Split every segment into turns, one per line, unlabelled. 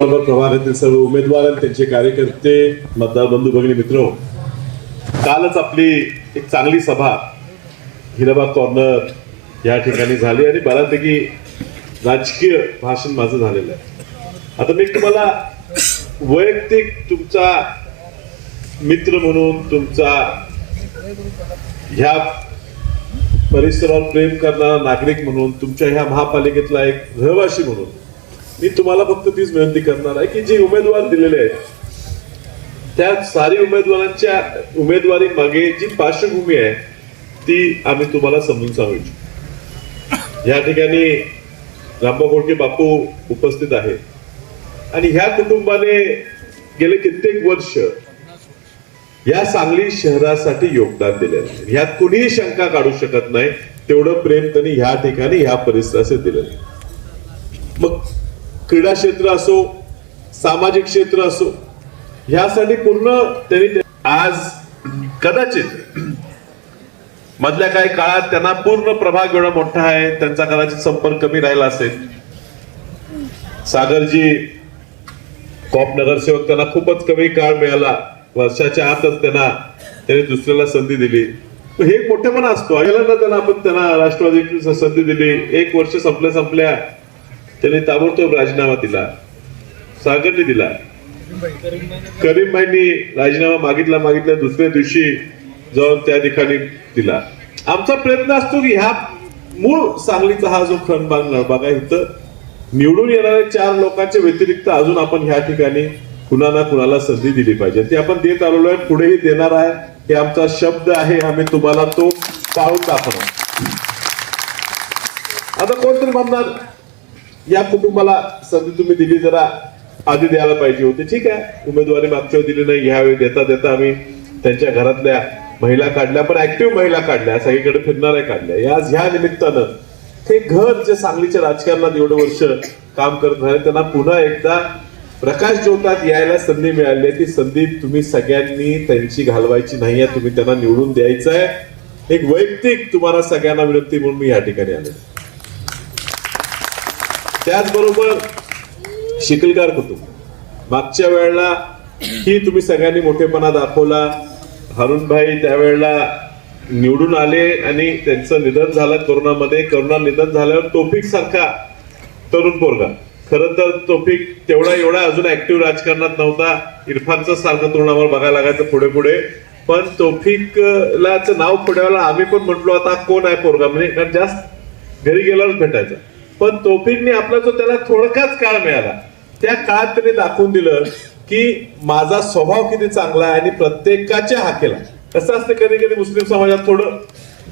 बरोबर प्रभागातील सर्व उमेदवार आणि त्यांचे कार्यकर्ते मतदार बंधू भगिनी मित्र कालच आपली एक चांगली सभा हिराबाग कॉर्नर या ठिकाणी झाली आणि बऱ्यापैकी राजकीय भाषण माझं झालेलं आहे. आता मी तुम्हाला वैयक्तिक तुमचा मित्र म्हणून तुमचा ह्या परिसरावर प्रेम करणारा नागरिक म्हणून तुमच्या ह्या महापालिकेतला एक रहिवाशी म्हणून मी तुम्हाला फक्त तीच विनंती करणार आहे की जे उमेदवार दिलेले आहेत त्या सारी उमेदवारांच्या उमेदवारी मागे जी पार्श्वभूमी आहे ती आम्ही तुम्हाला समजून सांगू इच्छितो. या ठिकाणी रामभाऊ गोडके बापू उपस्थित आहेत आणि ह्या कुटुंबाने गेले कित्येक वर्ष या सांगली शहरासाठी योगदान दिलेलं आहे. ह्यात कुणीही शंका काढू शकत नाही तेवढं प्रेम त्यांनी ह्या ठिकाणी ह्या परिसराचे दिलेलं आहे. क्रीडा क्षेत्र असो सामाजिक क्षेत्र असो ह्यासाठी पूर्ण त्यांनी आज कदाचित मधल्या काही काळात त्यांना पूर्ण प्रभाग एवढा मोठा आहे त्यांचा कदाचित संपर्क कमी राहिला असेल. सागरजी कॉप नगरसेवक त्यांना खूपच कमी काळ मिळाला. वर्षाच्या आतच त्यांना त्यांनी दुसऱ्याला संधी दिली. हे मोठेपणा असतो. पहिल्यांदा त्यांना आपण त्यांना राष्ट्रवादी संधी दिली. एक वर्ष संपल्या संपल्या त्यांनी ताबडतोब राजीनामा दिला. सागरने दिला. करीमभाईंनी राजीनामा मागितला मागितला दुसऱ्या दिवशी जाऊन त्या ठिकाणी दिला. आमचा प्रयत्न असतो की ह्या मूळ सांगलीचा हा जो खणबाग नळबाग आहे इथं निवडून येणाऱ्या चार लोकांच्या व्यतिरिक्त अजून आपण ह्या ठिकाणी कुणाला कुणाला संधी दिली पाहिजे. ती आपण देत आलेलो आहे पुढेही देणार आहे. हे आमचा शब्द आहे आम्ही तुम्हाला तो पाळून दाखवणार. आता कोणतरी म्हणणार या कुटुंबाला संधी तुम्ही दिली जरा आधी द्यायला पाहिजे होती. ठीक आहे. उमेदवारी मागच्या दिली नाही ह्यावेळी देता देता आम्ही त्यांच्या घरातल्या महिला काढल्या पण ऍक्टिव्ह महिला काढल्या सगळीकडे फिरणाऱ्या काढल्या. या ह्या निमित्तानं ते घर जे सांगलीच्या राजकारणात एवढं वर्ष काम करत राहिले त्यांना पुन्हा एकदा प्रकाश ज्योतात यायला संधी मिळाली आहे. ती संधी तुम्ही सगळ्यांनी त्यांची घालवायची नाही आहे. तुम्ही त्यांना निवडून द्यायचं आहे. एक वैयक्तिक तुम्हाला सगळ्यांना विनंती म्हणून मी या ठिकाणी आले त्याचबरोबर शिकलगार कुटुंब. मागच्या वेळेला ही तुम्ही सगळ्यांनी मोठेपणा दाखवला. हरुणभाई त्यावेळेला निवडून आले आणि त्यांचं निधन झालं करोनामध्ये. करोना निधन झाल्यावर टोपिक सारखा तरुण पोरगा. खर तर तोफिक तेवढा एवढा अजून ऍक्टिव्ह राजकारणात नव्हता. इरफानचं सारखं तरुण आम्हाला बघायला लागायचं पुढे पुढे. पण तोफिकलाच नाव पुढे आम्ही पण म्हटलो आता कोण आहे पोरगा? म्हणजे कारण जास्त घरी गेल्यावर भेटायचं. पण तोफिकने आपला जो त्याला थोडकाच काळ मिळाला त्या काळात त्याने दाखवून दिलं की माझा स्वभाव किती चांगला आहे आणि प्रत्येकाच्या हाकेला कसं असतं कधी कधी मुस्लिम समाजात थोडं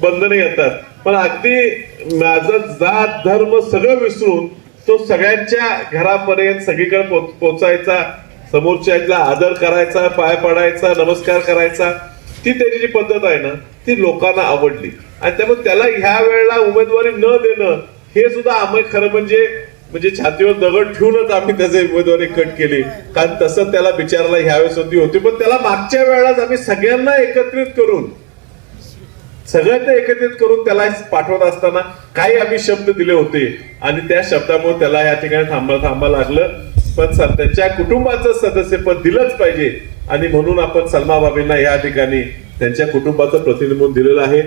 बंधने येतात पण अगदी माझं जात धर्म सगळं विसरून तो सगळ्यांच्या घरापर्यंत सगळीकडे पोचायचा समोरच्याला आदर करायचा पाय पडायचा नमस्कार करायचा. ती त्याची जी पद्धत आहे ना ती लोकांना आवडली. आणि त्यामुळे त्याला ह्या वेळेला उमेदवारी न देणं हे सुद्धा आम्ही खरं म्हणजे म्हणजे छातीवर दगड ठेवूनच आम्ही त्याचे उमेदवारी कट केली. कारण तसं त्याला बिचारायला ह्यावेळेस संधी होती पण त्याला मागच्या वेळेलाच आम्ही सगळ्यांना एकत्रित करून सगळ्यांना एकत्रित करून त्याला पाठवत असताना काही आम्ही शब्द दिले होते. आणि त्या शब्दामुळे त्याला या ठिकाणी थांबा थांबा लागलं. पण स- त्याच्या कुटुंबाचं सदस्यपद दिलंच पाहिजे. आणि म्हणून आपण सलमा बाबींना या ठिकाणी त्यांच्या कुटुंबाचं प्रतिनिधी दिलेलं आहे.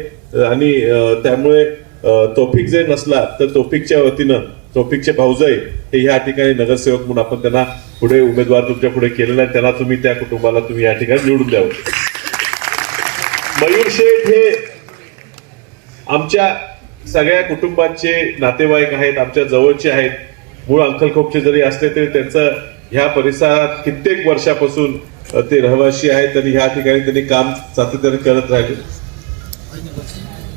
आणि त्यामुळे तोफिक जर नसला तर तोफिकच्या वतीनं तोफिकचे भाऊजाई हे या ठिकाणी नगरसेवक म्हणून आपण त्यांना पुढे उमेदवार तुमच्यापुढे केलेला आहे. त्यांना तुम्ही त्या कुटुंबाला तुम्ही या ठिकाणी निवडून द्यावं मयूर शेठ हे आमच्या सगळ्या कुटुंबाचे नातेवाईक आहेत आमच्या जवळचे आहेत. मूळ अंकलखोपचे जरी असले तरी त्यांचं ह्या परिसरात कित्येक वर्षापासून ते रहिवासी आहेत आणि ह्या ठिकाणी त्यांनी काम सातत्याने करत राहिले.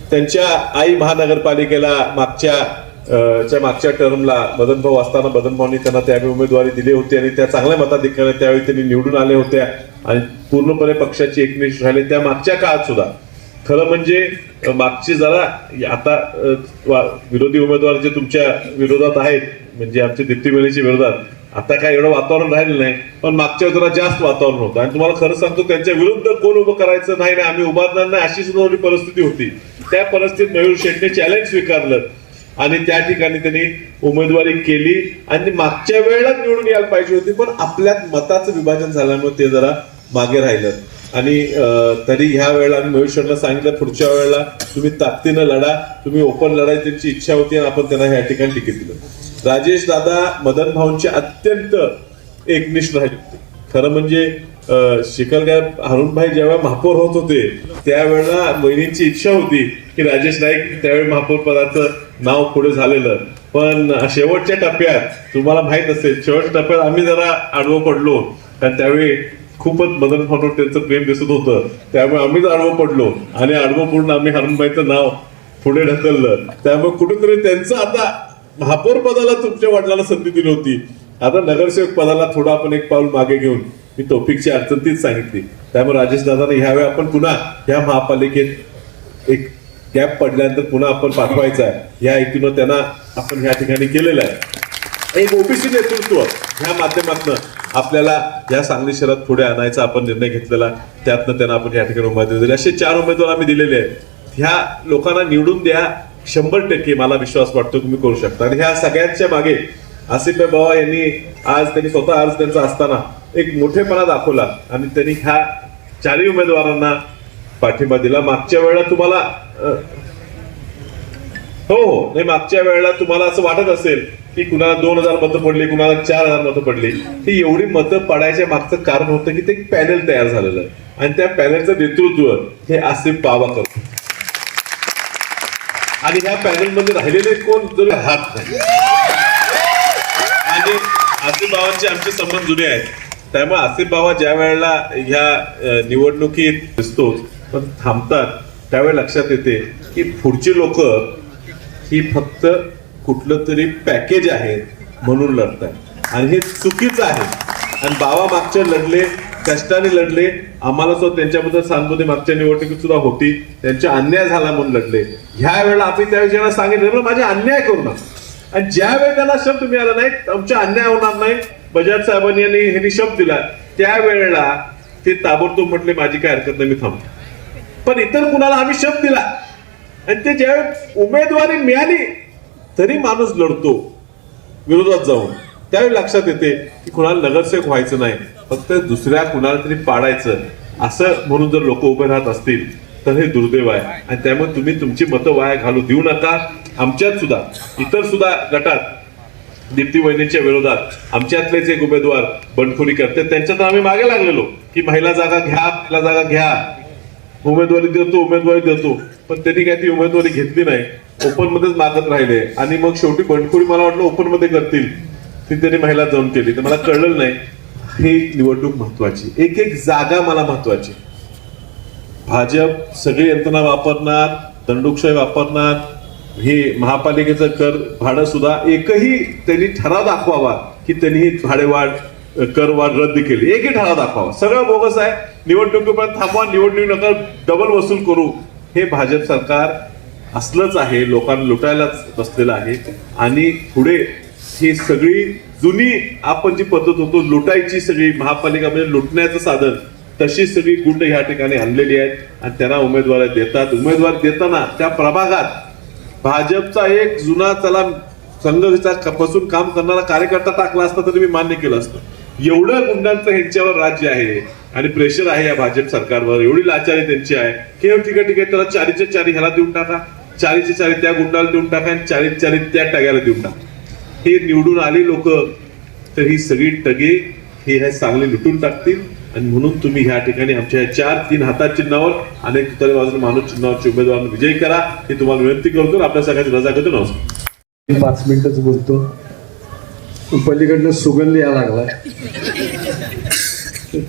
त्यांच्या आई महानगरपालिकेला मागच्या च्या मागच्या टर्मला मदन भाऊ असताना मदन त्यांना त्यावेळी उमेदवारी दिली होती आणि त्या चांगल्या मताधिकाऱ्या त्यावेळी त्यांनी निवडून आल्या होत्या आणि पूर्णपणे पक्षाची एकनिष्ठ राहिले. त्या मागच्या काळात सुद्धा. खरं म्हणजे मागची जरा आता विरोधी उमेदवार जे तुमच्या विरोधात आहेत म्हणजे आमच्या दीप्तीबेनीच्या विरोधात आता काय एवढं वातावरण राहिलं नाही पण मागच्या जरा जास्त वातावरण होतं. आणि तुम्हाला खरं सांगतो त्यांच्या विरुद्ध कोण उभं करायचं नाही नाही आम्ही उभारणार नाही अशी सुद्धा परिस्थिती होती. त्या परिस्थितीत मयूर शेठने चॅलेंज स्वीकारलं. आणि त्या ठिकाणी त्यांनी उमेदवारी केली. आणि मागच्या वेळेला निवडून यायला पाहिजे होती पण आपल्यात मताचं विभाजन झाल्यामुळे ते जरा मागे राहिलं. आणि तरी ह्या वेळेला आम्ही मयूर सांगितलं पुढच्या वेळेला तुम्ही ताकदीनं लढा तुम्ही ओपन लढायची त्यांची इच्छा होती आणि आपण त्यांना ह्या ठिकाणी तिकीट दिलं. राजेश दादा मदन भाऊंचे अत्यंत एकनिष्ठ राहिले होते. खरं म्हणजे अं, हरुणभाई जेव्हा महापौर होत होते त्यावेळेला बहिणींची इच्छा होती की राजेश नाईक त्यावेळी महापौर पदाचं नाव पुढे झालेलं. पण शेवटच्या टप्प्यात तुम्हाला माहीत असेल शेवटच्या टप्प्यात आम्ही जरा आडवं पडलो. कारण त्यावेळी खूपच मदन भाऊंवर त्यांचं प्रेम दिसत होतं. त्यामुळे आम्हीच आडवं पडलो. आणि आडवं पडून आम्ही हरुणभाईचं नाव पुढे ढकललं. त्यामुळे कुठेतरी त्यांचं आता महापौर पदाला तुमच्या वडिलांना संधी दिली होती. आता नगरसेवक पदाला थोडं आपण एक पाऊल मागे घेऊन मी टॉपिकची अडचण तीच सांगितली. त्यामुळे राजेश दादाने ह्यावेळी आपण पुन्हा ह्या महापालिकेत एक गॅप पडल्यानंतर पुन्हा आपण पाठवायचा आहे. या हेतून त्यांना आपण ह्या ठिकाणी केलेलं आहे. एक ओबीसी नेतृत्व ह्या माध्यमातून आपल्याला या सांगली शहरात पुढे आणायचा आपण निर्णय घेतलेला. त्यातनं त्यांना आपण या ठिकाणी उमेदवारी दिली. असे चार उमेदवार आम्ही दिलेले आहेत. ह्या लोकांना निवडून द्या. शंभर टक्के मला विश्वास वाटतो तुम्ही करू शकता. आणि ह्या सगळ्यांच्या मागे आसिफ बाबा यांनी आज त्यांनी स्वतः अर्ज त्यांचा असताना एक मोठेपणा दाखवला आणि त्यांनी ह्या चारही उमेदवारांना पाठिंबा दिला. मागच्या वेळेला तुम्हाला हो हो नाही मागच्या वेळेला तुम्हाला असं वाटत असेल की कुणाला दोन हजार मतं पडली कुणाला चार हजार मतं पडली. ही एवढी मतं पडायच्या मागचं कारण होतं की ते एक पॅनल तयार झालेलं आहे. आणि त्या पॅनलचं नेतृत्व हे आसिफ बाबा करतो आणि ह्या पॅनलमध्ये राहिलेले कोण? जर हात नाही. आणि आसिफ बाबांचे आमचे संबंध जुने आहेत. त्यामुळे आसिफ बाबा ज्या वेळेला ह्या निवडणुकीत दिसतोच पण थांबतात त्यावेळी लक्षात येते की पुढची लोक ही फक्त कुठलं तरी पॅकेज आहे म्हणून लढतात आणि हे चुकीचं आहे. आणि बाबा मागच्या लढले कष्टाने लढले. आम्हाला सुद्धा त्यांच्याबद्दल सांगतो मागच्या निवडणुकीत सुद्धा होती. त्यांचा अन्याय झाला म्हणून लढले. ह्या वेळेला आपण त्या ज्यांना सांगितलं माझे अन्याय करू नका. आणि ज्या वेळी त्यांना शब्द मिळाला नाही आमचा अन्याय होणार नाही. बजाज साहेबांनी यांनी ह्यांनी शब्द दिला. त्यावेळेला ते ताबडतोब म्हटले माझी काय हरकत नाही मी थांबतो. पण इतर कुणाला आम्ही शब्द दिला. आणि ते ज्यावेळी उमेदवारी मिळाली तरी माणूस लढतो. विरोधात जाऊन. त्यावेळी लक्षात येते की कुणाला नगरसेवक व्हायचं नाही फक्त दुसऱ्या कुणाला तरी पाडायचं असं म्हणून जर लोक उभे राहत असतील तर हे दुर्दैव आहे. आणि त्यामुळे तुम्ही तुमची मतं वाया घालू देऊ नका. आमच्यात सुद्धा इतर सुद्धा गटात दीप्ती वहिनींच्या विरोधात आमच्यातलेच एक उमेदवार बंडखोरी करते. त्यांच्यात आम्ही मागे लागलेलो की महिला जागा घ्या महिला जागा घ्या. उमेदवारी देतो उमेदवारी देतो. पण त्यांनी काय ती उमेदवारी घेतली नाही. ओपन मध्येच मागत राहिले. आणि मग शेवटी बंडखोरी मला वाटलं ओपनमध्ये करतील. ती त्यांनी महिला जाऊन केली. तर मला कळलं नाही ही निवडणूक महत्वाची. एक एक जागा मला महत्वाची. भाजप सगळी यंत्रणा वापरणार दंडुकशाही वापरणार हे महापालिकेचं कर भाडं सुद्धा एकही त्यांनी ठराव दाखवावा की त्यांनी ही भाडेवाढ कर करवाढ रद्द केली. एकही ठराव दाखवावा. सगळं बोगस आहे. निवडणुकीपर्यंत थांबवा निवडणूक नका डबल वसूल करू. हे भाजप सरकार असलंच आहे लोकांना लुटायलाच बसलेलं आहे. आणि पुढे ही सगळी जुनी आपण जी पद्धत होतो लुटायची सगळी महापालिका म्हणजे लुटण्याचं साधन तशी सगळी गुंड ह्या ठिकाणी आणलेली आहेत आणि त्यांना उमेदवार देतात. उमेदवार देताना त्या प्रभागात भाजपचा एक जुना चला संघपासून काम करणारा कार्यकर्ता टाकला असता तरी मी मान्य केलं असतं. एवढं गुंडांचं ह्यांच्यावर राज्य आहे आणि प्रेशर आहे या भाजप सरकारवर. एवढी लाचारी त्यांची आहे. की ठीक आहे ठीक आहे. त्याला चारीच्या चारी ह्याला देऊन टाका. चारीच्या चारी त्या गुंडाला देऊन टाका आणि चारीच्या चारी त्या टग्याला देऊन टाका. हे निवडून आली लोक तर ही सगळी टगे हे ह्या चांगले लुटून टाकतील. आणि म्हणून तुम्ही ह्या ठिकाणी आमच्या चार तीन हातात चिन्हावर अनेक तुतारी बाजून माणूस चिन्हावरचे उमेदवार विजयी करा. हे तुम्हाला विनंती करतो आपल्या सगळ्यांची रजा करतो. नमस्कार.
मी पाच मिनिटच बोलतो. पलीकडनं सुगंध यायला लागला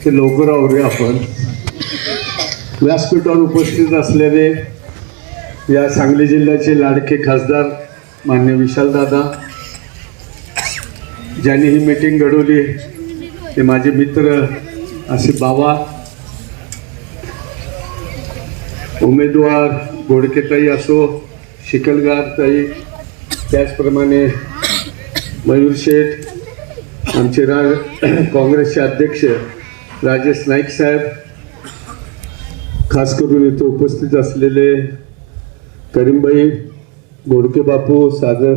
ते लवकर आवरूया आपण. व्यासपीठावर उपस्थित असलेले या सांगली जिल्ह्याचे लाडके खासदार मान्य विशालदादा ज्यांनी ही मीटिंग घडवली ते माझे मित्र असे बाबा उमेदवार गोडकेताई असो शिकलगार ताई त्याचप्रमाणे मयूर शेठ आमचे रा काँग्रेसचे अध्यक्ष राजेश नाईक साहेब खास करून इथे उपस्थित असलेले करीमबाई गोडके बापू सागर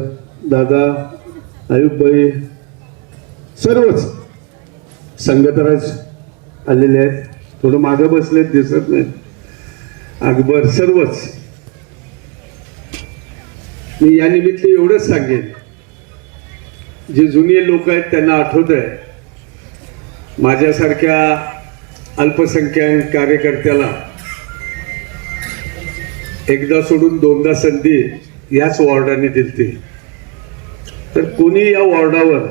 दादा आयुबबाई सर्वच संगतराज आलेले आहेत. थोडं मागं बसलेत दिसत नाही. अकबर सर्वच. मी या निमित्त एवढंच सांगेन. जे जुने लोक आहेत त्यांना आठवत आहे. माझ्यासारख्या अल्पसंख्याक कार्यकर्त्याला एकदा सोडून दोनदा संधी याच वॉर्डाने दिलती. तर कोणी या वॉर्डावर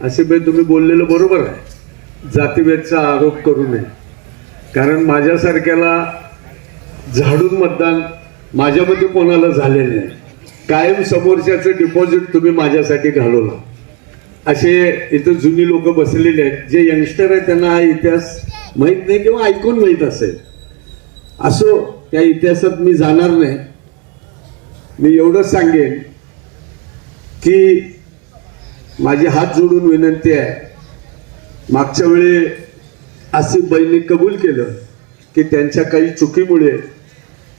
असे बे तुम्ही बोललेलं बरोबर आहे. जातीभेदचा आरोप करू नये. कारण माझ्यासारख्याला झाडून मतदान माझ्यामध्ये कोणाला झालेलं नाही. कायम समोरच्याचं डिपॉझिट तुम्ही माझ्यासाठी घालवलं. असे इथं जुनी लोक बसलेले आहेत. जे यंगस्टर आहेत त्यांना हा इतिहास माहीत नाही किंवा ऐकून माहीत असेल. असो त्या इतिहासात मी जाणार नाही. मी एवढंच सांगेन की माझी हात जोडून विनंती आहे. मागच्या वेळी आसिफ बाईंनी कबूल केलं की त्यांच्या काही चुकीमुळे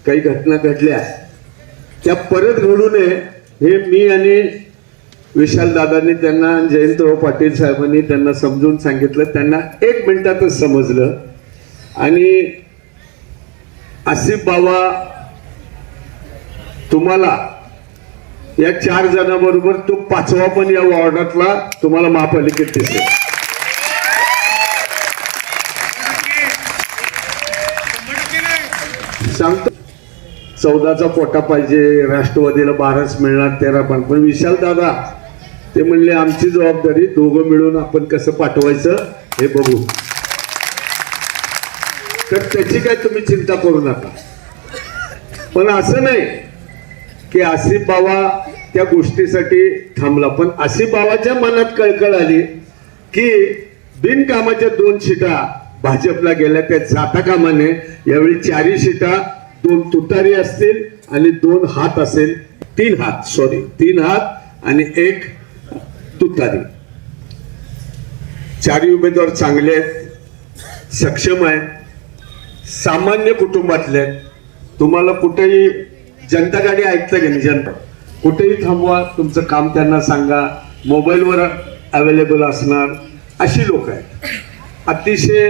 काही घटना घडल्या. त्या परत घडू नये हे मी आणि विशाल दादांनी त्यांना जयंतराव पाटील साहेबांनी त्यांना समजून सांगितलं. त्यांना एक मिनिटातच समजलं. आणि आसिफ बाबा तुम्हाला या चार जणांबरोबर तो पाचवा पण या वॉर्डातला तुम्हाला महापालिकेत दिसेल. सांगतो. चौदाचा पोटा पाहिजे राष्ट्रवादीला बाराच मिळणार तेरा पण. पण विशाल दादा ते म्हणले आमची जबाबदारी दोघं मिळून आपण कसं पाठवायचं हे बघू. तर त्याची काय तुम्ही चिंता करू नका. पण असं नाही की आसिफ बाबा त्या गोष्टीसाठी थांबला. पण अशी बाबाच्या मनात कळकळ आली की बिनकामाच्या दोन शिटा भाजपला गेल्या. त्या जाता कामाने. यावेळी चारही शिटा दोन तुतारी असतील आणि दोन हात असेल. तीन हात सॉरी तीन हात आणि एक तुतारी. चारही उमेदवार चांगले आहेत सक्षम आहेत सामान्य कुटुंबातले तुम्हाला कुठेही जनता गाडी ऐकता की नाही? जनता. कुठेही थांबवा तुमचं काम त्यांना सांगा. मोबाईलवर अवेलेबल असणार. अशी लोक आहेत. अतिशय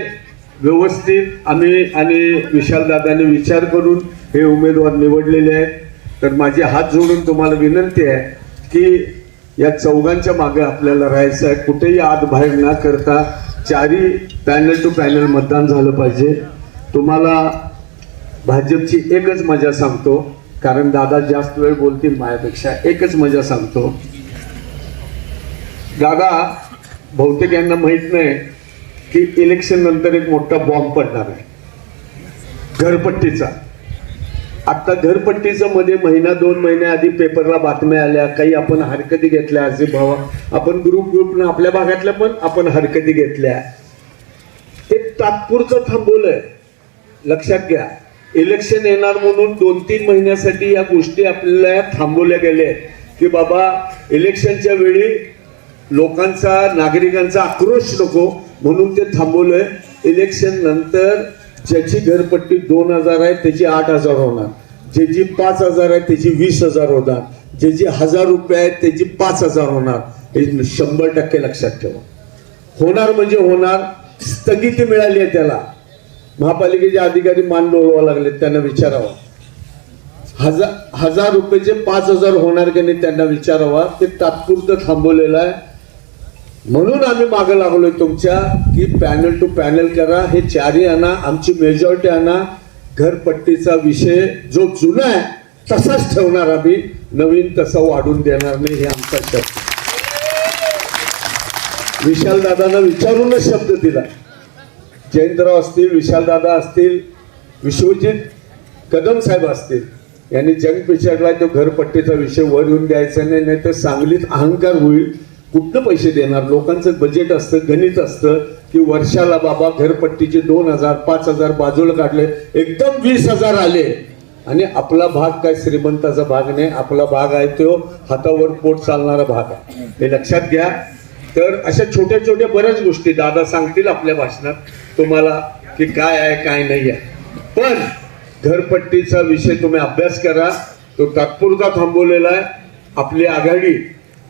व्यवस्थित आम्ही आणि विशालदादाने विचार करून हे उमेदवार निवडलेले आहेत. तर माझे हात जोडून तुम्हाला विनंती आहे की या चौघांच्या मागे आपल्याला राहायचं आहे. कुठेही आत बाहेर न करता चारी पॅनल टू पॅनल मतदान झालं पाहिजे. तुम्हाला भाजपची एकच मजा सांगतो. कारण दादा जास्त वेळ बोलतील माझ्यापेक्षा. एकच मजा सांगतो. दादा बहुतेक यांना माहीत नाही की इलेक्शन नंतर एक मोठा बॉम्ब पडणार आहे. घरपट्टीचा. आत्ता घरपट्टीचं मध्ये महिना दोन महिन्या आधी पेपरला बातम्या आल्या काही आपण हरकती घेतल्या असे भावा. आपण ग्रुप ग्रुपनं आपल्या भागातल्या पण आपण हरकती घेतल्या. ते तात्पुरतं थांबवलंय. लक्षात घ्या. इलेक्शन येणार म्हणून दोन तीन महिन्यासाठी या गोष्टी आपल्याला थांबवल्या गेल्या आहेत. की बाबा इलेक्शनच्या वेळी लोकांचा नागरिकांचा आक्रोश नको म्हणून ते थांबवलंय. इलेक्शन नंतर ज्याची घरपट्टी दोन हजार आहे त्याची आठ हजार होणार. ज्याची पाच हजार आहे त्याची वीस हजार होणार. ज्याची हजार रुपये आहेत त्याची पाच हजार होणार. हे शंभर टक्के लक्षात ठेवा. होणार म्हणजे होणार. स्थगिती मिळाली आहे त्याला. महापालिकेचे अधिकारी मान डोलवा लागले त्यांना विचारावा. हजार हजार रुपयेचे पाच हजार होणार की नाही त्यांना विचारावा. ते तात्पुरतं थांबवलेलं आहे. म्हणून आम्ही मागं लागलोय तुमच्या की पॅनल टू पॅनल करा हे चारही आणा आमची मेजॉरिटी आणा. घरपट्टीचा विषय जो जुना आहे तसाच ठेवणार आम्ही. नवीन तसा वाढून देणार नाही हे आमचा शब्द विशाल दादांना विचारूनच शब्द दिला. जयंतराव असतील विशालदादा असतील विश्वजित कदम साहेब असतील यांनी जंग पिछाडला तो घरपट्टीचा विषय वर येऊन द्यायचा नाही नाही तर सांगलीत अहंकार होईल. कुठनं पैसे देणार? लोकांचं बजेट असतं गणित असतं की वर्षाला बाबा घरपट्टीचे दोन हजार पाच हजार बाजूला काढले एकदम वीस हजार आले. आणि आपला भाग काय? श्रीमंताचा भाग नाही. आपला भाग आहे तो हातावर पोट चालणारा भाग आहे. हे लक्षात घ्या. तर अशा छोट्या छोट्या बऱ्याच गोष्टी दादा सांगतील आपल्या भाषणात. तुम्हाला की काय आहे काय नाही आहे. पण घरपट्टीचा विषय तुम्ही अभ्यास करा. तो तात्पुरता थांबवलेला आहे. आपली आघाडी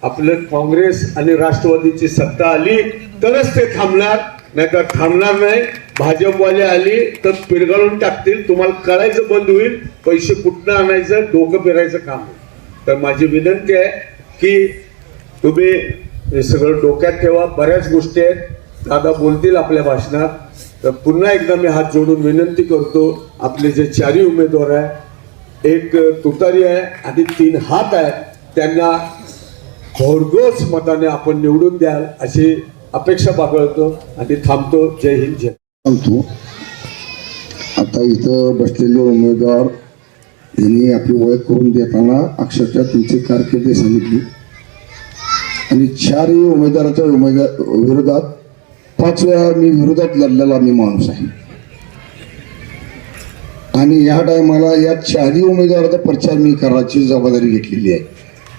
आपलं काँग्रेस आणि राष्ट्रवादीची सत्ता आली तरच ते थांबणार. नाहीतर थांबणार नाही. भाजपवाले आली तर पिरगाळून टाकतील. तुम्हाला करायचं बंद होईल. पैसे कुठनं आणायचं? डोकं फिरायचं काम होईल. तर माझी विनंती आहे की तुम्ही हे सगळं डोक्यात ठेवा. बऱ्याच गोष्टी आहेत. दादा बोलतील आपल्या भाषणात. तर पुन्हा एकदा मी हात जोडून विनंती करतो आपले जे चारही उमेदवार आहे एक तुतारी आहे आणि तीन हात आहे त्यांना भरघोस मताने आपण निवडून द्याल अशी अपेक्षा बागळतो आणि थांबतो. जय हिंद जय
सांगतो आता इथं बसलेले उमेदवार यांनी आपली ओळख करून देताना अक्षरशः तुमची कारकिर्दी सांगितली. आणि चारही उमेदवाराच्या उमेदवार विरोधात पाच वेळा मी विरोधात लढलेला मी माणूस आहे. आणि या टायमाला या चारही उमेदवाराचा प्रचार मी करायची जबाबदारी घेतलेली आहे.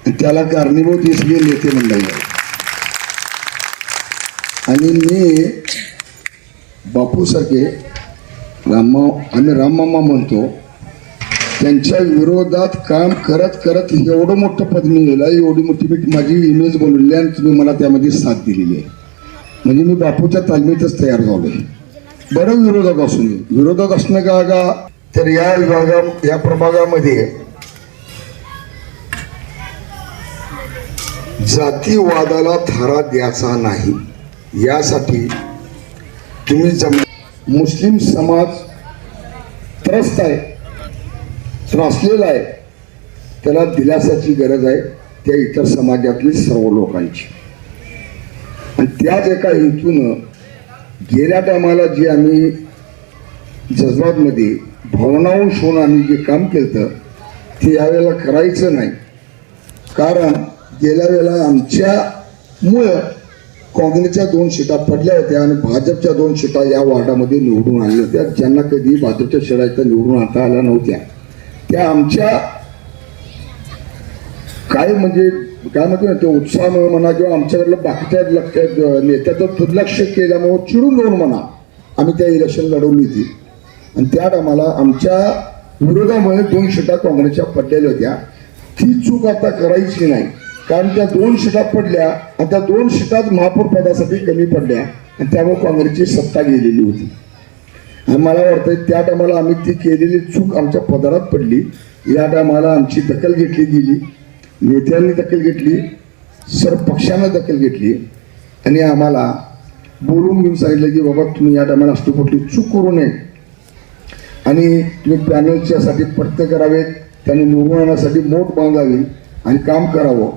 आणि त्याला कारणीभूत ही नेते मंडळी. आहे आणि मी बापूसारखे राममा आम्ही राममामा म्हणतो त्यांच्या विरोधात काम करत करत एवढं मोठं पद मिळलेलं आहे एवढी मोठी मी माझी इमेज बनवली आणि तुम्ही मला त्यामध्ये साथ दिलेली आहे. म्हणजे मी बापूच्या तालमीतच तयार झालो आहे बरं विरोधात असून विरोधक विरोधात असणं का का तर या विभागा या प्रभागामध्ये जातीवादाला थारा द्यायचा नाही यासाठी तुम्ही जम मुस्लिम समाज त्रस्त आहे त्रासलेला आहे त्याला दिलासाची गरज आहे त्या इतर समाजातली सर्व लोकांची. आणि त्याच एका हेतूनं गेल्या टायमाला जे आम्ही जज्बातमध्ये भावनावून होऊन आम्ही जे काम केलं ते यावेळेला करायचं नाही. कारण गेल्या वेळेला आमच्यामुळं काँग्रेसच्या दोन शिटा पडल्या होत्या आणि भाजपच्या दोन शिटा या वार्डामध्ये निवडून आल्या होत्या. ज्यांना कधी भाजपच्या सीटा इथं निवडून आणता आल्या नव्हत्या. त्या आमच्या काय म्हणजे काय म्हणतो ना ते उत्साहामुळे म्हणा किंवा आमच्याकडलं बाकीच्या लक्ष नेत्याचं दुर्लक्ष केल्यामुळं चिडून जाऊन म्हणा आम्ही त्या इलेक्शन लढवली होती. आणि त्या टायमाला आमच्या विरोधामुळे दोन शिटा काँग्रेसच्या पडलेल्या होत्या. ती चूक आता करायची नाही. कारण त्या दोन शिटा पडल्या आणि त्या दोन शिटात महापौर पदासाठी कमी पडल्या आणि त्यामुळे काँग्रेसची सत्ता गेलेली होती. आणि मला वाटतं त्या टायमाला आम्ही ती केलेली चूक आमच्या पदरात पडली. या टायमाला आमची दखल घेतली गेली. नेत्यांनी दखल घेतली सर पक्षानं दखल घेतली. आणि आम्हाला बोलून घेऊन सांगितलं की बाबा तुम्ही या टायमाला असतो कुठली चूक करू नये. आणि तुम्ही पॅनलच्यासाठी पट्टे करावेत. त्यांनी निवडून आणण्यासाठी मोठ बांधावी आणि काम करावं.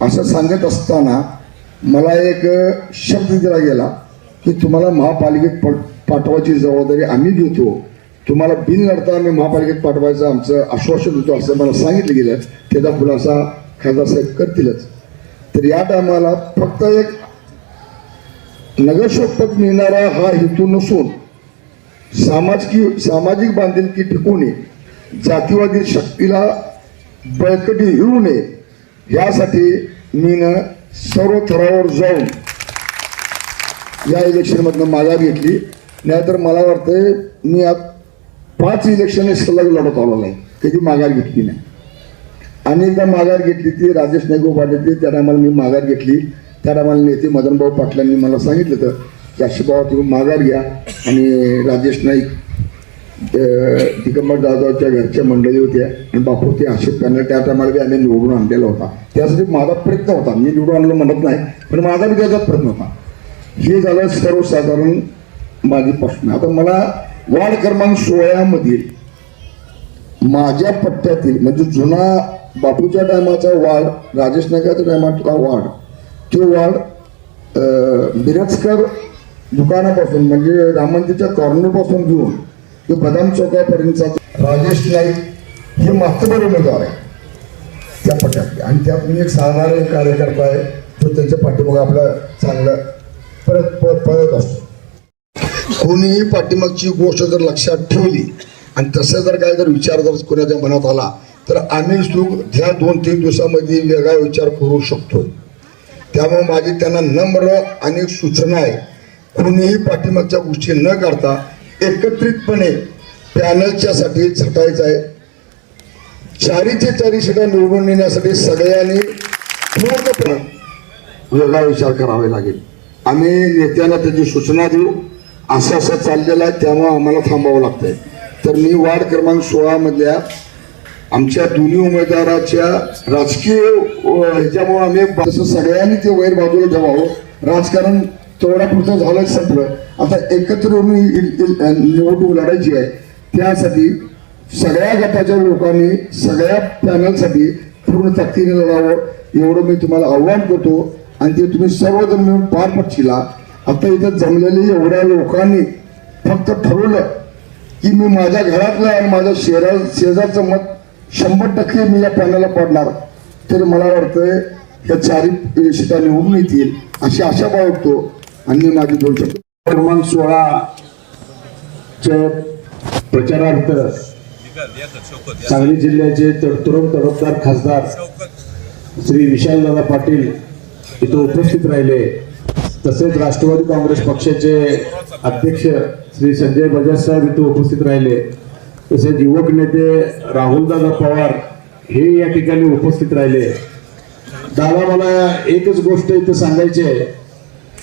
असं सांगत असताना मला एक शब्द दिला गेला की तुम्हाला महापालिकेत प पाठवायची जबाबदारी आम्ही घेतो. तुम्हाला बिन लढता आम्ही महापालिकेत पाठवायचं आमचं आश्वासन देतो असं मला सांगितलं गेलं. त्याचा खुलासा खासदारसाहेब करतीलच. तर या टायमाला फक्त एक नगरशोपक मिळणारा हा हेतू नसून सामाजिक सामाजिक बांधिलकी टिकवणे जातीवादी शक्तीला बळकटी येऊ नये यासाठी मीनं सर्व थरावर जाऊन या इलेक्शनमधनं माघार घेतली. नाहीतर मला वाटतंय मी आज पाच इलेक्शन सलग लढत आलो नाही कधी माघार घेतली नाही. आणि एकदा माघार घेतली ती राजेश नाईक उपाध्याय त्या टायमाला मी माघार घेतली. त्या टायमाला नेते मदनभाऊ पाटलांनी मला सांगितलं होतं की अशी बाबा तुम्ही माघार घ्या. आणि राजेश नाईक दिगंबर जाधवच्या घरच्या मंडळी होत्या आणि बापू ते अशोक पॅनल त्या टायमाला बी आम्ही निवडून आणलेला होता. त्यासाठी माझा प्रयत्न होता. मी निवडून आणलं म्हणत नाही पण माझा बी त्याचा प्रयत्न होता. हे झालं सर्वसाधारण माझी प्रश्न. आता मला वार्ड क्रमांक सोळामधील माझ्या पट्ट्यातील म्हणजे जुना बापूच्या टायमाचा वाड राजेश नायकाच्या टायमातला वाड तो वाड बिरजकर दुकानापासून म्हणजे राम कॉर्नरपासून घेऊन ते बदाम चौकापर्यंतचा राजेश नाईक हे मातबर उमेदवार आहे. त्या पट्ट्यातले आणि त्यात मी एक साधारण कार्यकर्ता आहे तो त्यांच्या पाठीमाग आपलं चांगलं परत पळत असतो. कोणीही पाठीमागची गोष्ट जर लक्षात ठेवली आणि तसं जर काय जर विचार जर कोणाच्या मनात आला तर आम्ही सुख ह्या दोन तीन दिवसामध्ये वेगळा विचार करू शकतो त्यामुळे माझी त्यांना नम्र आणि सूचना आहे. कोणीही पाठीमागच्या गोष्टी न करता एकत्रितपणे पॅनलच्या साठी झटायचं आहे. चारीचे चारी शिटा निवडून येण्यासाठी सगळ्यांनी पूर्णपणे वेगळा विचार करावा लागेल. आम्ही नेत्यांना त्याची सूचना देऊ. असं असं चाललेलं आहे त्यामुळे आम्हाला थांबावं लागतंय. तर मी वार्ड क्रमांक सोळा मधल्या आमच्या दोन्ही उमेदवाराच्या राजकीय ह्याच्यामुळे आम्ही तसं सगळ्यांनी ते वैर बाजूला ठेवावं. राजकारण तेवढ्यापुरतं झालं संपलं. आता एकत्र निवडणूक लढायची आहे. त्यासाठी सगळ्या गटाच्या लोकांनी सगळ्या पॅनलसाठी पूर्ण ताकदीने लढावं एवढं मी तुम्हाला आव्हान करतो. आणि ते तुम्ही सर्वजण मिळून पार पडशीला. आता इथं जमलेले एवढ्या लोकांनी फक्त ठरवलं की मी माझ्या घरातलं आणि माझ्या शेरा शेजारचं मत शंभर टक्के मी या पॅनलला पडणार. तर मला वाटतंय या चारी सीटा निवडून येतील अशी आशा बाळगतो आणि मी माझी दोन शब्द
क्रमांक सोळा च्या प्रचारार्थ सांगली जिल्ह्याचे तर- तरुण तडफदार खासदार श्री विशालदादा पाटील इथं उपस्थित राहिले. तसेच राष्ट्रवादी काँग्रेस पक्षाचे अध्यक्ष श्री संजय बजाज साहेब इथं उपस्थित राहिले. तसेच युवक नेते राहुलदादा पवार हे या ठिकाणी उपस्थित राहिले. दादा मला एकच गोष्ट इथं सांगायची आहे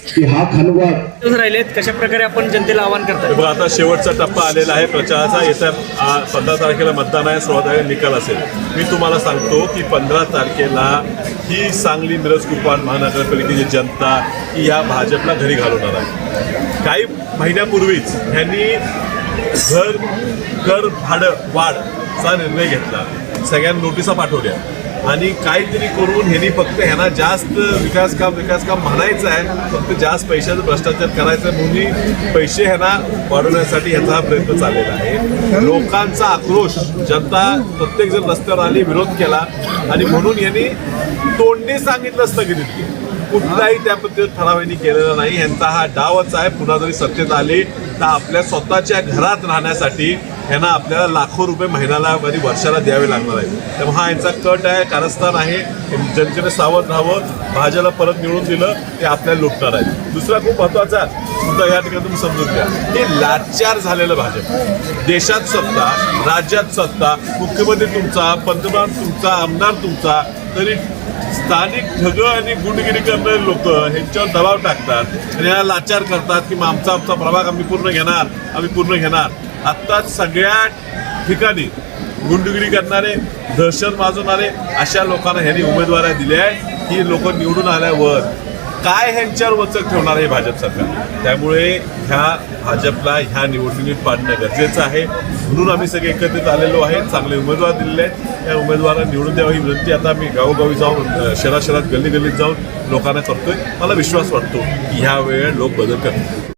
की हा खानवाद
राहिलेत. कशा प्रकारे आपण जनतेला आवाहन करताय?
बघा आता शेवटचा टप्पा आलेला आहे. प्रचाराचा येत्या आ, पंधरा तारखेला मतदान आहे. सोळा तारखेला निकाल असेल. मी तुम्हाला सांगतो की पंधरा तारखेला ही सांगली मिरज कुपवाड महानगरपालिकेची जनता ही या भाजपला घरी घालवणार आहे. काही महिन्यापूर्वीच ह्यांनी घर कर भाडं वाढचा निर्णय घेतला. सगळ्यांना नोटिसा पाठवल्या. आणि काहीतरी करून ह्यांनी फक्त ह्यांना जास्त विकास काम विकास काम म्हणायचं आहे फक्त जास्त पैशाचं भ्रष्टाचार करायचं आहे म्हणून पैसे ह्यांना वाढवण्यासाठी ह्याचा हा प्रयत्न चाललेला आहे. लोकांचा आक्रोश जनता प्रत्येक जण रस्त्यावर आली विरोध केला आणि म्हणून यांनी तोंडी सांगितलं स्थगित दिली कुठलाही त्या पद्धतीत ठराव यांनी केलेला नाही. यांचा हा डावच आहे. पुन्हा जरी सत्तेत आले तर आपल्या स्वतःच्या घरात राहण्यासाठी ह्यांना आपल्याला लाखो रुपये महिन्याला आणि वर्षाला द्यावे लागणार आहे त्यामुळे हा यांचा कट आहे कारस्थान आहे. जनतेने सावध राहावं भाज्याला परत मिळून दिलं ते आपल्याला लुटणार आहे दुसरा खूप महत्त्वाचा मुद्दा या ठिकाणी तुम्ही समजून घ्या. हे लाचार झालेलं भाजप. देशात सत्ता राज्यात सत्ता मुख्यमंत्री तुमचा पंतप्रधान तुमचा आमदार तुमचा तरी स्थानिक ठग आणि गुंडगिरी करणारे लोक ह्यांच्यावर दबाव टाकतात आणि ह्याला लाचार करतात की मग आमचा आमचा प्रभाग आम्ही पूर्ण घेणार आम्ही पूर्ण घेणार. आत्ताच सगळ्या ठिकाणी गुंडगिरी करणारे दहशत माजवणारे अशा लोकांना ह्यांनी उमेदवाऱ्या दिल्या आहेत. ही लोक निवडून आल्यावर काय ह्यांच्यावर वचक ठेवणार आहे भाजप सरकार? त्यामुळे ह्या भाजपला ह्या निवडणुकीत पाडणं गरजेचं आहे. म्हणून आम्ही सगळे एकत्रित आलेलो आहे. चांगले उमेदवार दिलेले आहेत. त्या उमेदवारांना निवडून द्यावं ही विनंती. आता आम्ही गावोगावी जाऊन अ, शहराशहरात गल्ली गल्लीत जाऊन लोकांना करतोय. मला विश्वास वाटतो की ह्या वेळेला लोक बदल करतील.